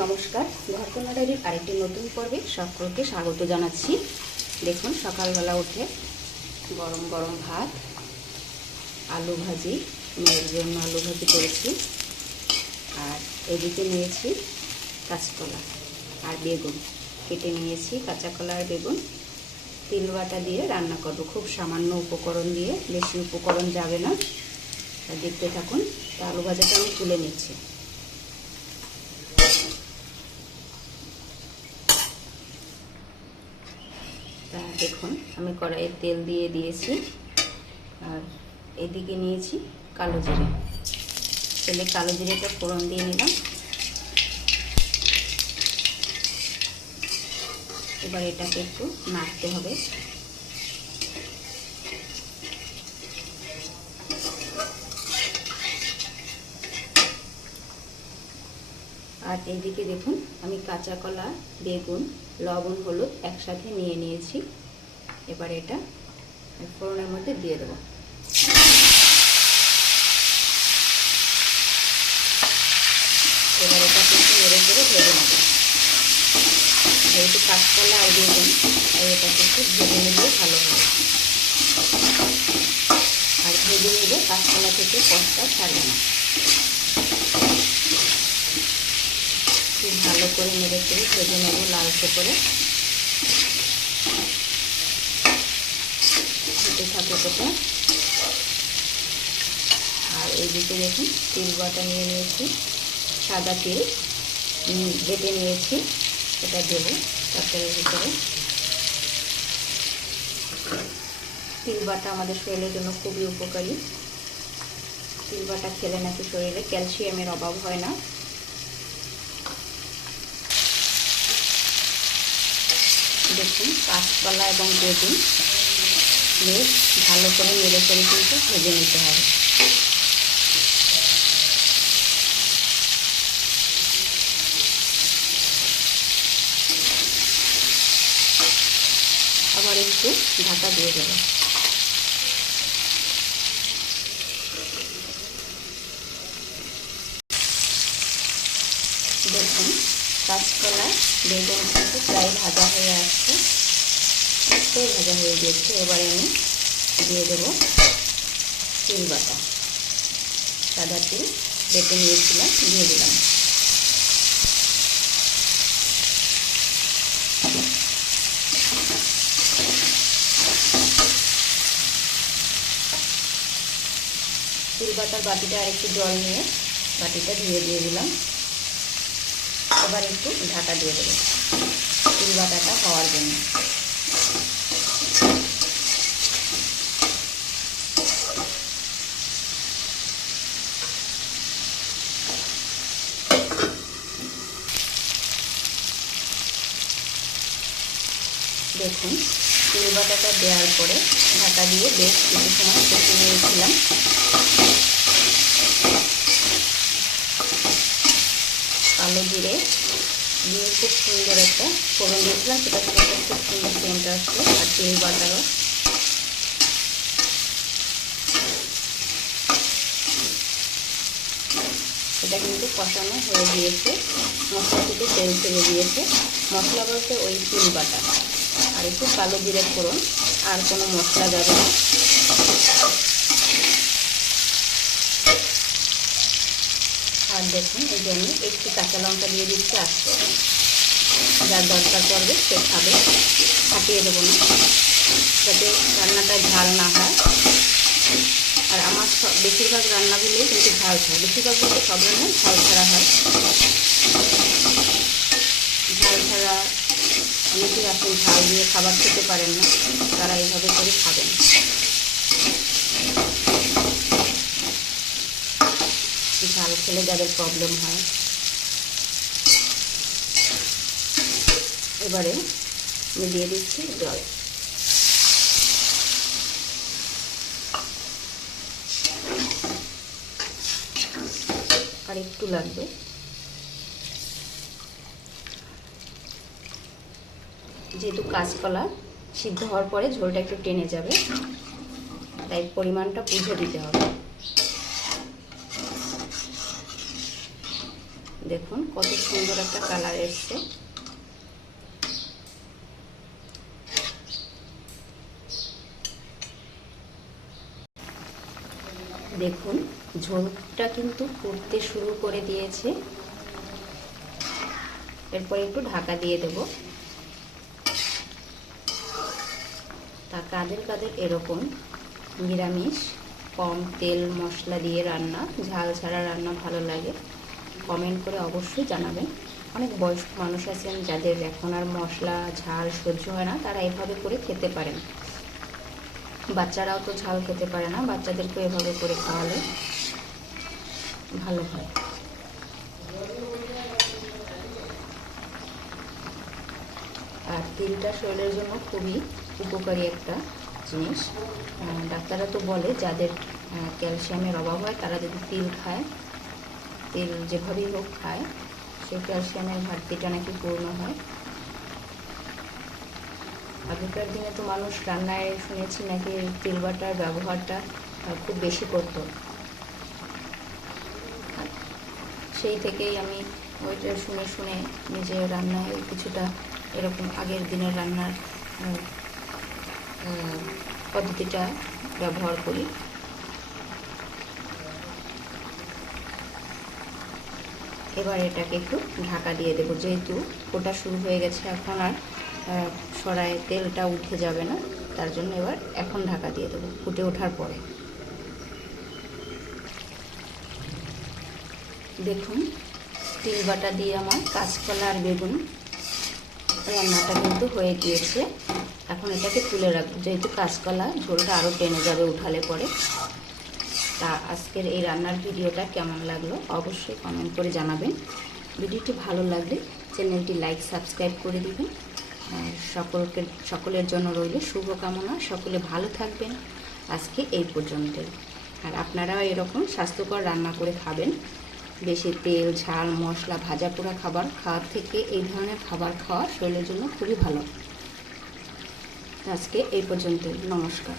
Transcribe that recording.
নমস্কার, ঘরকন্যা ডায়েরির আরেকটি নতুন পর্বে সকলকে স্বাগত জানাচ্ছি। দেখুন, সকালবেলা উঠে গরম গরম ভাত, আলু ভাজি, মেয়ের জন্য আলু ভাজি করেছি। আর এদিকে নিয়েছি কাঁচকলা আর বেগুন কেটে নিয়েছি। কাঁচা কলা আর বেগুন তিল বাটা দিয়ে রান্না করব, খুব সামান্য উপকরণ দিয়ে, বেশি উপকরণ যাবে না। দেখতে থাকুন। তা আলু ভাজাটা আমি তুলে নিচ্ছি। তা দেখুন, আমি কড়াইয়ে তেল দিয়ে দিয়েছি। আর এদিকে নিয়েছি কালো জিরে। তেলে কালো জিরেটা ফোড়ন দিয়ে নিলাম। এবার এটাকে একটু নাড়তে হবে। আর এইদিকে দেখুন, আমি কাঁচা কলা, বেগুন, লবণ, হলুদ একসাথে নিয়ে নিয়েছি। এবার এটা ফোড়নের মধ্যে দিয়ে দেবো। এবার এটাকে একটু নেড়ে চেড়ে ভেজে নেব। যেহেতু কাঁচকলা আর বেগুন, আর এটাকে একটু ভেজে নিলেও ভালো হবে। আর ভেজে নিলে কাঁচকলা থেকে কষটা ছাড়বে না। খুব ভালো করে নেড়ে চেড়ে ভেজে নেব লালচে করে। হতে থাকে সেটা। আর এইদিকে দেখুন, তিল বাটা নিয়ে নিয়েছি, সাদা তিল বেটে নিয়েছি, এটা দেবো তরকারির ভিতরে। তিল বাটা আমাদের শরীরের জন্য খুবই উপকারী। তিল বাটা খেলে নাকি শরীরে ক্যালসিয়ামের অভাব হয় না। দেখুন, কাঁচকলা এবং বেগুন বেশ ভালো করে নেড়ে করে কিন্তু ভেজে নিতে হবে। আবার একটু ঢাকা দিয়ে দেবো। দেখুন, কাঁচকলা বেগুন কিন্তু প্রায় ভাজা হয়ে আসছে, একটু ভাজা হয়ে গিয়েছে। এবারে আমি দিয়ে দেবো তিল বাটা, সাদা তিল বেটে নিয়েছিলাম, দিয়ে দিলাম। তিল বাটার বাটিটা আর একটু জল নিয়ে বাটিটা ধুয়ে দিয়ে দিলাম। এবার একটু ঢাকা দিয়ে দেবো তিল বাটাটা হওয়ার জন্য। দেখুন, তিল বাটাটা দেওয়ার পরে ঢাকা দিয়ে বেশ কিছু সময় কষে নিয়েছিলাম। কালো জিরে দিয়ে খুব সুন্দর একটা ফোড়ন দিয়েছিলাম, সেটা থেকে খুব সুন্দর সেন্ট আসছে। আর তিল বাটারও এটা কিন্তু কষানো হয়ে গিয়েছে, মশলা থেকে তেল ছেড়ে দিয়েছে। মশলা বলতে ওই তিল বাটা আর একটু কালো জিরে ফোড়ন, আর কোনো মশলা যাবে না। আর দেখুন, এই জন্য একটু কাঁচা লঙ্কা দিয়ে দিচ্ছি আস্ত, যার দরকার পড়বে সে খাবে, ফাটিয়ে দেবো না, যাতে রান্নাটা ঝাল না হয়। আর আমার বেশিরভাগ রান্নাগুলোই কিন্তু ঝাল ছাড়া, বেশিরভাগ বলতে সব রান্নায় ঝাল ছাড়া হয়। ঝাল ছাড়া অনেকেই আসলে ঝাল দিয়ে খাবার খেতে পারেন না, তারা এইভাবে করে খাবেন। ঝাল খেলে যাদের প্রবলেম হয়। এবারে আমি দিয়ে দিচ্ছি জল। আর একটু লাগবে। যেহেতু কাঁচকলা সিদ্ধ হওয়ার পরে ঝোলটা একটু টেনে যাবে, তাই পরিমাণটা বুঝে দিতে হবে। দেখুন কত সুন্দর একটা কালার এসছে। দেখুন ঝোলটা কিন্তু ফুটতে শুরু করে দিয়েছে। এরপর একটু ঢাকা দিয়ে দেব। তা কাদের কাদের এরকম নিরামিষ কম তেল মশলা দিয়ে রান্না, ঝাল ছাড়া রান্না ভালো লাগে, কমেন্ট করে অবশ্যই জানাবেন। অনেক বয়স্ক মানুষ আছেন যাদের এখন আর মশলা ঝাল সহ্য হয় না, তারা এভাবে করে খেতে পারেন। বাচ্চারাও তো ঝাল খেতে পারে না, বাচ্চাদেরকে এভাবে করে খাওয়ালে ভালো হয়। আর তিলটা শরীরের জন্য খুবই উপকারী একটা জিনিস। ডাক্তাররা তো বলে যাদের ক্যালসিয়ামের অভাব হয় তারা যদি তিল খায়, তেল যেভাবেই হোক খায়, সেই ক্যালসিয়ামের ঘাটতিটা নাকি পূর্ণ হয়। আগেকার দিনে তো মানুষ রান্নায় শুনেছি নাকি তেল বাটার ব্যবহারটা খুব বেশি করত। সেই থেকেই আমি ওইটা শুনে শুনে নিজে রান্নায় কিছুটা এরকম আগের দিনের রান্নার পদ্ধতিটা ব্যবহার করি। এবার এটাকে একটু ঢাকা দিয়ে দেবো, যেহেতু ফোটা শুরু হয়ে গেছে, এখন আর সরায় তেলটা উঠে যাবে না, তার জন্য এবার এখন ঢাকা দিয়ে দেবো ফুটে ওঠার পরে। দেখুন তিল বাটা দিয়ে আমার কাঁচকলা আর বেগুন রান্নাটা কিন্তু হয়ে গিয়েছে। এখন এটাকে তুলে রাখবো, যেহেতু কাঁচকলা ঝোলটা আরও টেনে যাবে উঠালে পরে। তা আজকের এই রান্নার ভিডিওটা কেমন লাগলো অবশ্যই কমেন্ট করে জানাবেন। ভিডিওটি ভালো লাগলে চ্যানেলটি লাইক সাবস্ক্রাইব করে দিবেন। সকলের জন্য রইল শুভকামনা, সকলে ভালো থাকবেন। আজকে এই পর্যন্তই। আর আপনারাও এরকম স্বাস্থ্যকর রান্না করে খাবেন। বেশি তেল ঝাল মশলা ভাজা পোড়া খাবার খাওয়ার থেকে এই ধরনের খাবার খাওয়া শরীরের জন্য খুবই ভালো। আজকে এই পর্যন্তই, নমস্কার।